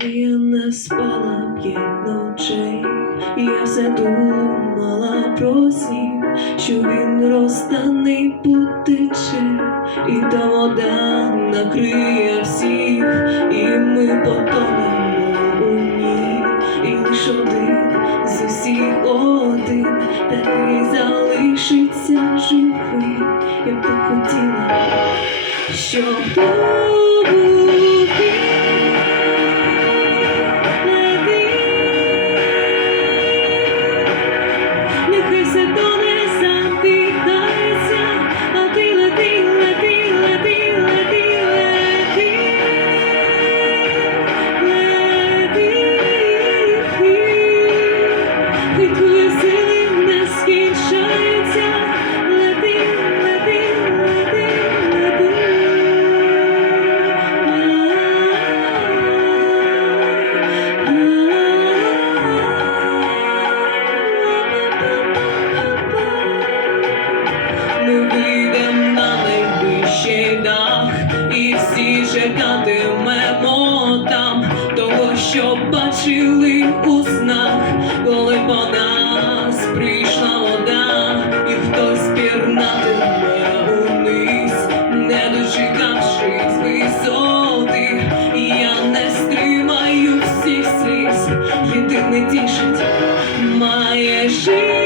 я не спала п'ять ночей, я все думала про снів, що він розтане потече, і та вода накриє всіх, і ми потонемо у ній, і лиш один з усіх один такий залишиться живий, я б хотіла, щоб Щоб бачили у снах, коли по нас прийшла вода, і хтось пірнатиме униз, не дочекавшись висоти, я не стримаю всіх сліз, єдине тішить має життя.